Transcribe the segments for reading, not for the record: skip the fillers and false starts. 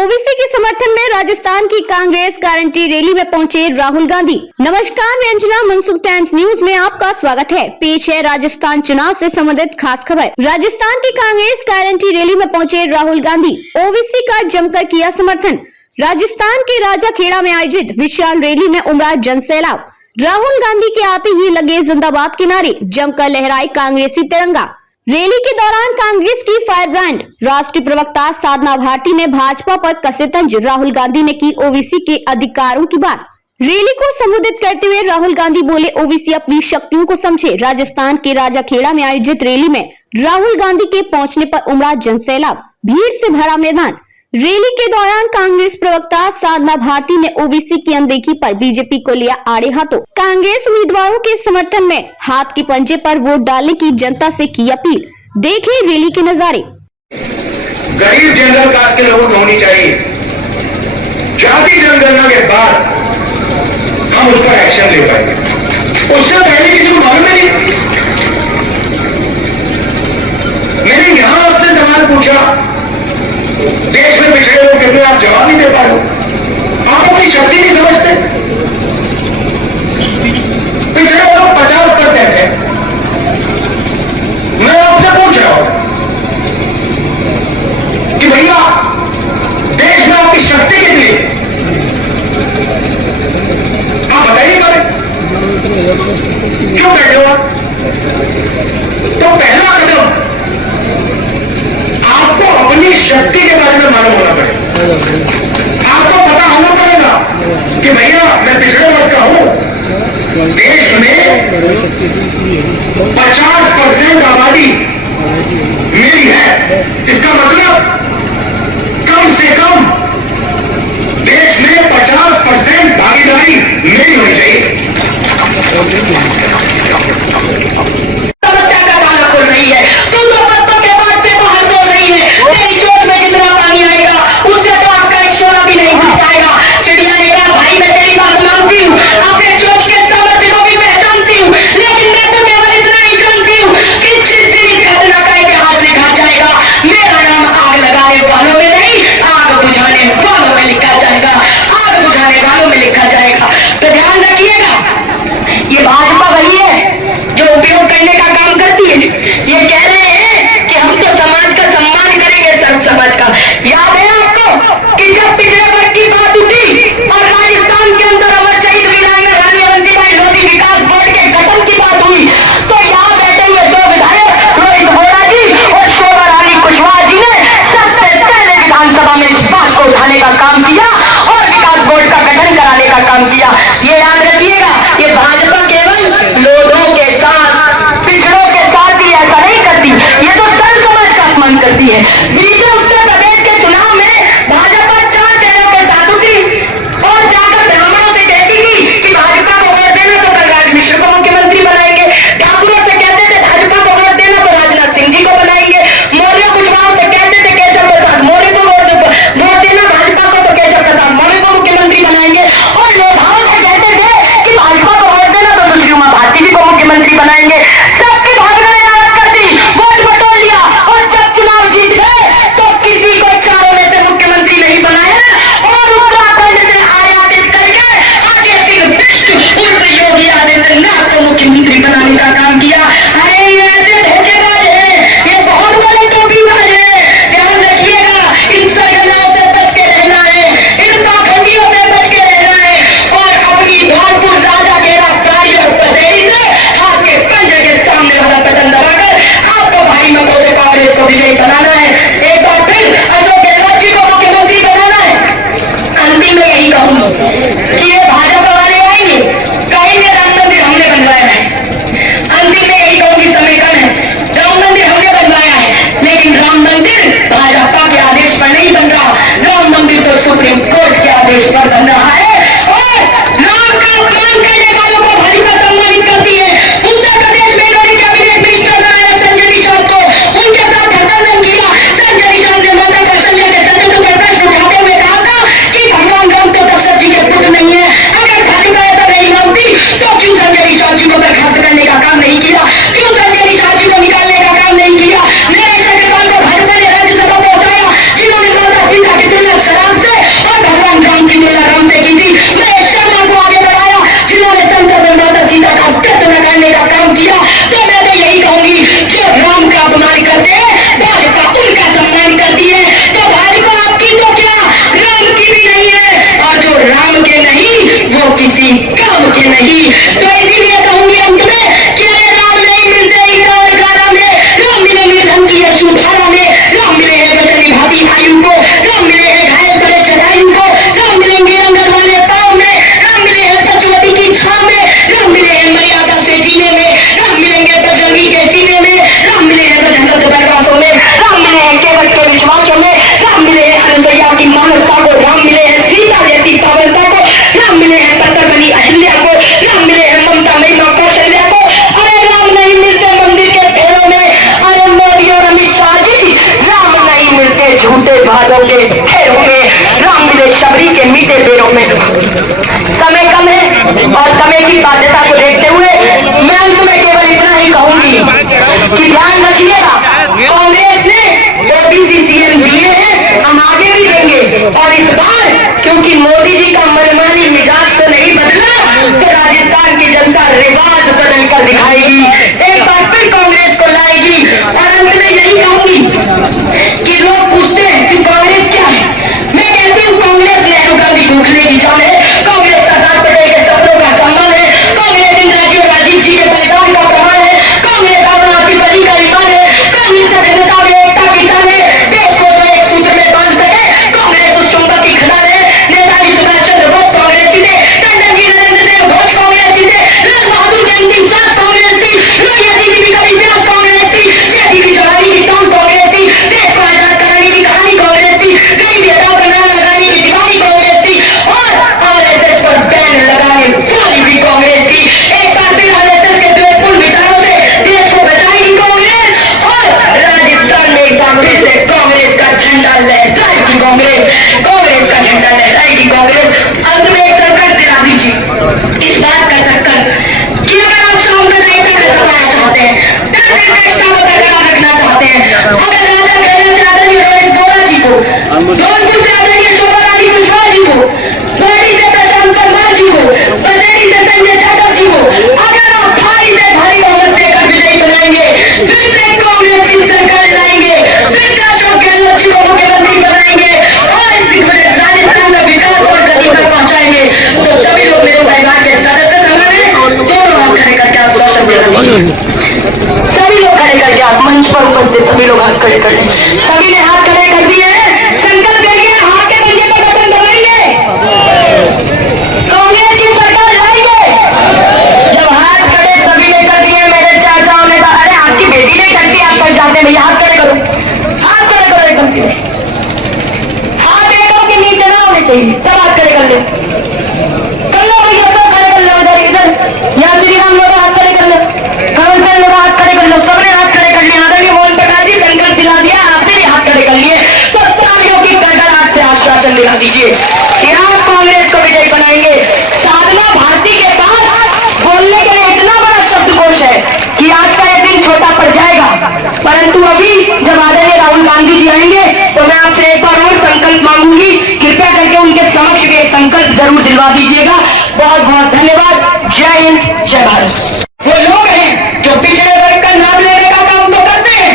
OBC के समर्थन में राजस्थान की कांग्रेस गारंटी रैली में पहुंचे राहुल गांधी। नमस्कार, मैं अंजना, मनसुख टाइम्स न्यूज में आपका स्वागत है। पेश है राजस्थान चुनाव से संबंधित खास खबर। राजस्थान की कांग्रेस गारंटी रैली में पहुंचे राहुल गांधी। ओबीसी का जमकर किया समर्थन। राजस्थान के राजाखेड़ा में आयोजित विशाल रैली में उमड़ा जनसैलाब। राहुल गांधी के आते ही लगे जिंदाबाद के नारे, जमकर लहराए कांग्रेसी तिरंगा। रैली के दौरान कांग्रेस की फायर ब्रांड राष्ट्रीय प्रवक्ता साधना भारती ने भाजपा पर कसे तंज। राहुल गांधी ने की ओबीसी के अधिकारों की बात। रैली को संबोधित करते हुए राहुल गांधी बोले, ओबीसी अपनी शक्तियों को समझे। राजस्थान के राजाखेड़ा में आयोजित रैली में राहुल गांधी के पहुंचने पर उमड़ा जनसैलाब, भीड़ से भरा मैदान। रैली के दौरान कांग्रेस प्रवक्ता साधना भारती ने ओबीसी की अनदेखी पर बीजेपी को लिया आड़े हाथों। कांग्रेस उम्मीदवारों के समर्थन में हाथ के पंजे पर वोट डालने की जनता से की अपील। देखें रैली के नजारे। गरीब जनरल कास्ट के लोगों को होनी चाहिए। जाति जनगणना के बाद हम उस पर एक्शन ले पाएंगे। उससे पहले किसी को मालूम नहीं। मैंने यहां आपसे सवाल पूछा, देश में पिछड़े लोग कहते आप जवाब नहीं दे पा रहे, आप अपनी शक्ति नहीं समझते। पिछड़े लोग 50% है। मैं आपसे पूछ रहा हूं कि भैया देश में आपकी शक्ति कितनी है, आप बताइए मुझे, क्यों बैठे हो आप? तो पहला कदम आपको अपनी शक्ति के बारे में मालूम होना पड़ेगा। आपको पता होना पड़ेगा कि भैया मैं पिछड़े वर्ग का हूं। देश में 50% आबादी मेरी है। इसका मतलब कम से कम देश में 50% भागीदारी मेरी होनी चाहिए। समस्या का ताला खोल रही है, तुम तो पत्तों के बाद से बाहर बोल रही है। तेरी चोट में जितना पानी आएगा उससे तो आपका इशारा भी नहीं घुस पाएगा। चिड़िया ने कहा, भाई मैं तेरी बात मानती हूँ, अपने चोट के समर्थकों को भी पहचानती हूँ, लेकिन मैं तो केवल इतना ही जानती हूँ कि जिस दिन इस घटना का इतिहास लिखा जाएगा, मेरा नाम आग लगाने वालों में नहीं, आग बुझाने वालों में लिखा जाएगा। आग बुझाने वालों में लिखा जाएगा। तो ध्यान रखिएगा, ये भाजपा वही है जो उपयोग करने का काम करती है। ये कह रहे हैं कि हम तो समाज का सम्मान करेंगे, सर्व समाज का। याद है आपको कि जब पिछड़े वर्ग की बात उठी और राजस्थान के अंदर अमर शहीद वीरांगना रानी अवंतीबाई लोधी विकास बोर्ड के गठन की बात हुई, तो यहाँ बैठे हुए दो विधायक रोहित बोरा जी और शोभा रानी कुशवाहा जी ने सबसे पहले विधानसभा में इस बात को उठाने का काम किया और विकास बोर्ड का गठन कराने का काम किया। ये याद रखिएगा, ये भाजपा केवल लोगों के साथ, पिछड़ों के साथ ही ऐसा नहीं करती, ये तो सर्व समाज का अपमान करती है। बीते उत्तर प्रदेश के चुनाव में भाजपा 4 चेहरों के साथ उठी और जाकर ब्राह्मणों से कहती थी कि भाजपा को वोट देना तो कलराज मिश्र को मुख्यमंत्री बनाएंगे। ठाकुरों से कहते थे भाजपा को वोट देना तो राजनाथ सिंह जी को बनाएंगे। मौर्य कुशवाहा से कहते थे केशव प्रसाद मौर्य को वोट देना भाजपा को तो केशव प्रसाद मौर्य को मुख्यमंत्री बनाएंगे। और लोधाओं से कहते थे कि भाजपा को वोट देना तो सुषमा भारती जी को मुख्यमंत्री बनाएंगे। सबकी भावना याद कर दी, वोट बटोर लिया और जब चुनाव जीत गए तो किसी को चारों में से मुख्यमंत्री नहीं बनाया और उत्तराखंड से आयातित करके आगे सिर्फ उल्टे योगी आदित्यनाथ को मुख्यमंत्री बनाने का काम किया। अरे ये ऐसे धोखेबाज है, ये बहुत बड़े टोपीबाज है। ध्यान रखिएगा, इन सरगनाओं से बच के रहना है, इन पाखंडियों से बच के रहना है और अपनी धौलपुर राजाखेड़ा कार्य पसेरी से हाथ के पंजे के की बाध्यता को देखते हुए मैं अंत में केवल इतना ही कहूंगी कि ध्यान रखिएगा, कांग्रेस ने ओबीसी सीएम दिए हैं, हम आगे भी देंगे। और इस बार क्योंकि मोदी जी का मनमानी मिजाज तो नहीं बदला, तो राजस्थान की जनता रिवाज बदल कर दिखाएगी, एक बार फिर कांग्रेस को लाएगी। और अंत में यही कहूंगी कि लोग पूछते हैं कि कांग्रेस क्या है, मैं कहती हूँ कांग्रेस नेहरू गांधी गोखले की जान है, कांग्रेस सरदार पटेल के सपनों का सम्मान है, कांग्रेस इंदिरा जी और राजीव जी के बलिदान का प्रमाण है, कांग्रेस अपना बलि का ईमान है, कांग्रेस का जनता में एकता की तान है, देश को जो एक सूत्र में बांध सके, कांग्रेस उस चुंबक की खदान है। नेताजी सुभाष चंद्र बोस कांग्रेस थी, टंडन जी नरेंद्र देव घोष कांग्रेस थी, लाल बहादुर की अंतिम सांस कांग्रेस थी, लोहिया जी की बिखरी प्यास कांग्रेस थी, जयजी की जवानी की टांग कांग्रेस थी, देश को आजाद कराने की कहानी कांग्रेस थी, गरीबी हटाओ का नारा लगाने की दीवानी कांग्रेस थी, और आरएसएस पर बैन लगाने वाली भी कांग्रेस थी। एक बार फिर आरएसएस के द्वेषपूर्ण विचारों से देश को बचाएगी कांग्रेस, और राजस्थान में एक बार फिर से कांग्रेस का झंडा लहराएगी कांग्रेस का झंडा लहराएगी कांग्रेस। अंत में एक संकल्प दिला दीजिए, इस बात का संकल्प कि अगर आप सांप्रदायिकता का समाज चाहते हैं, धर्मनिरपेक्षता को बरकरार रखना चाहते हैं, अगर राजा गैरन से आदरणीय रोहित बोरा जी को, धौलपुर से आदरणीय शोभा रानी कुशवाहा जी को, धोनी से प्रशांत परमार जी को, बसेड़ी से संजय जाटव जी को अगर आप भारी से भारी बहुमत देकर विजयी बनाएंगे, फिर से कांग्रेस की सरकार लाएंगे, फिर से अशोक गहलोत जी को मुख्यमंत्री बनाएंगे, और इस राजस्थान में विकास और गति पर पहुंचाएंगे। तो सभी लोग मेरे परिवार के सदस्य हमारे दोनों हाथ खड़े करके आप रोशन देना दीजिए। सभी लोग खड़े करके आप मंच पर उपस्थित सभी लोग हाथ खड़े कर लें। सभी ने हाथ खड़े कर दिए हैं, संकल्प करिए, हाथ के पंजे पर बटन दबाएंगे, कांग्रेस की सरकार लाएंगे। जब हाथ खड़े सभी ने कर दिए, मेरे चाचाओं ने कहा अरे आपकी बेटी नहीं करती, आप कल जाते भैया हाथ खड़े करो, हाथ खड़े करो एकदम से, हाथ एकदम के नीचे ना होने चाहिए, सब हाथ खड़े कर ले, कर लो भैया, सब खड़े कर लो, इधर यहाँ श्री राम लोग हाथ खड़े कर लो, कमल लोग हाथ खड़े कर लो, सबने हाथ खड़े कर लिया। आदरणीय मोहन प्रकाश जी संकल्प दिला दिया, आपने भी हाथ खड़े कर लिए, तो तालियों की गड़गड़ाहट से आश्वासन दिला दीजिए कि आप कांग्रेस को विजयी बनाएंगे। साधना भारती के पास बोलने के लिए इतना बड़ा शब्दकोश है कि आज का ये दिन छोटा पड़ जाएगा, परंतु अभी जब आदरणीय राहुल गांधी जी आएंगे तो मैं आपसे एक बार और संकल्प मांगूंगी, कृपया करके उनके समक्ष भी एक संकल्प जरूर दिलवा दीजिएगा। बहुत बहुत धन्यवाद। जय हिंद, जय भारत। वो लोग हैं जो पिछड़े वर्ग का नाम लेने का काम तो करते हैं,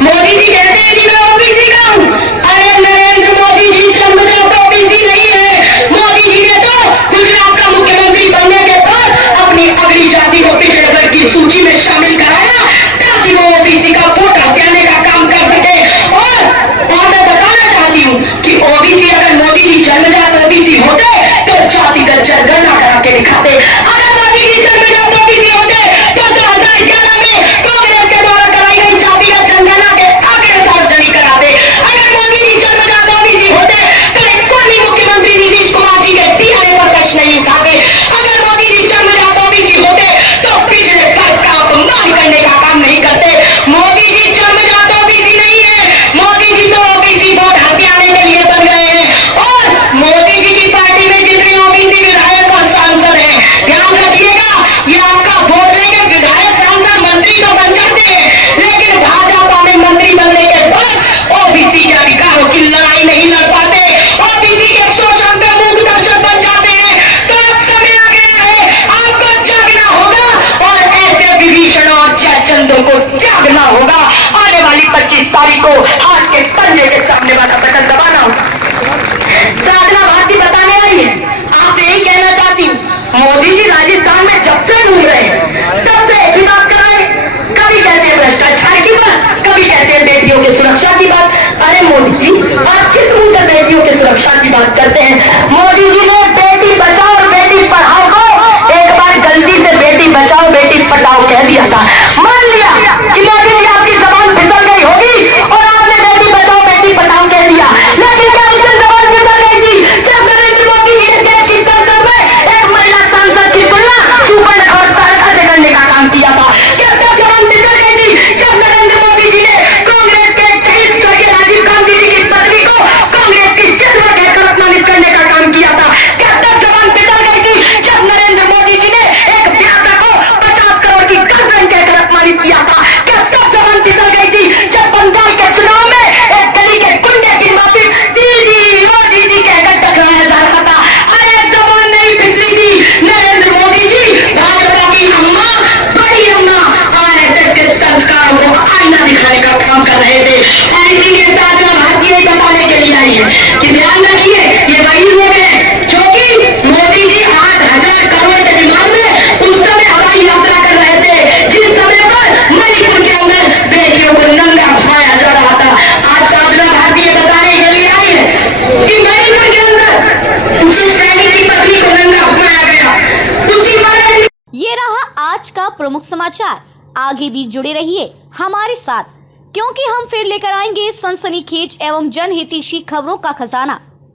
मोदी जी कहते हैं कि मैं ओबीसी का हूं, अरे नरेंद्र मोदी जी चंद्रजात ओबीसी नहीं है, मोदी जी ने तो गुजरात का मुख्यमंत्री बनने के बाद अपनी अगली जाति को पिछड़े वर्ग की सूची में शामिल कराया ताकि वो ओबीसी का वोट हथियाने का काम कर सके। और मैं बताना चाहती हूँ कि ओबीसी अगर मोदी जी जन्मजात ओबीसी होते तो जातिगत जनगणना करा के दिखाते, अगर मोदी जी जन्मजात ओबीसी होते तो 2011 में कांग्रेस के द्वारा कराई गई जातिगत जनगणना के आंकड़े सार्वजनिक कराते, अगर मोदी जी जन्मजात ओबीसी होते तो एक कोई मुख्यमंत्री नीतीश कुमार जी के टीआरए पर प्रश्न नहीं उठाते, अगर मोदी जी जन्मजात ओबीसी होते तो पिछले वर्ग का अपमान करने का काम नहीं करते। मोदी जी जन्मजात ओबीसी नहीं है, मोदी जी तो ओबीसी वोट हथियाने के लिए बन गए हैं, और मोदी जी की पार्टी में जितने ओबीसी विधायक और सांसद हैं, ध्यान रखिएगा, ये आपका वोट लेके विधायक सांसद मंत्री तो बन जाते हैं, लेकिन भाजपा में मंत्री बनने के बाद ओबीसी के अधिकारों की लड़ाई नहीं लड़ पाते, ओबीसी के शोषण का मूक दर्शक बन जाते हैं। तो अब समय आ गया है, आपको जागना होगा और ऐसे विभीषण और जयचंद्र को त्यागना होगा। आने वाली 25 तारीख को हाथ के पंजे के सामने वाला बटन दबाना होगा। साधना भारती बताने आई है, आपसे यही कहना चाहती हूँ, मोदी जी राजस्थान में जब से घूम रहे हैं तब से एक ही बात कर रहे हैं, कभी कहते हैं भ्रष्टाचार की बात, कभी कहते हैं बेटियों की सुरक्षा की बात। अरे मोदी जी आप किस मुंह से बेटियों की सुरक्षा की बात करते हैं? मोदी जी ने बेटी बचाओ और बेटी पढ़ाओ को एक बार गलती से बेटी बचाओ बेटी पढ़ाओ कह दिया था, मान लिया कि मोदी जी आपकी जबान फिसल गई होगी और आपने समाचार। आगे भी जुड़े रहिए हमारे साथ, क्योंकि हम फिर लेकर आएंगे सनसनीखेज एवं जनहितैषी खबरों का खजाना।